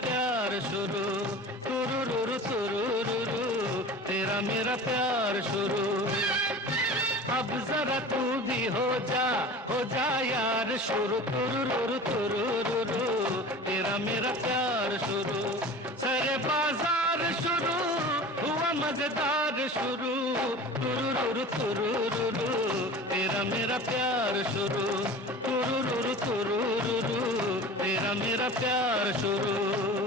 प्यार शुरू, तुरुरुरु तुरुरुरु, तेरा मेरा प्यार शुरू। अब जरा तू भी हो जा यार शुरू, तुरुरुरु तुरुरुरु, तेरा मेरा प्यार शुरू। सारे बाजार शुरू हुआ मजेदार शुरू, तुरुरुरु तुरुरुरु, तेरा मेरा प्यार शुरू, तुरुरुरु तुरुरुरु, तेरा मेरा प्यार शुरू।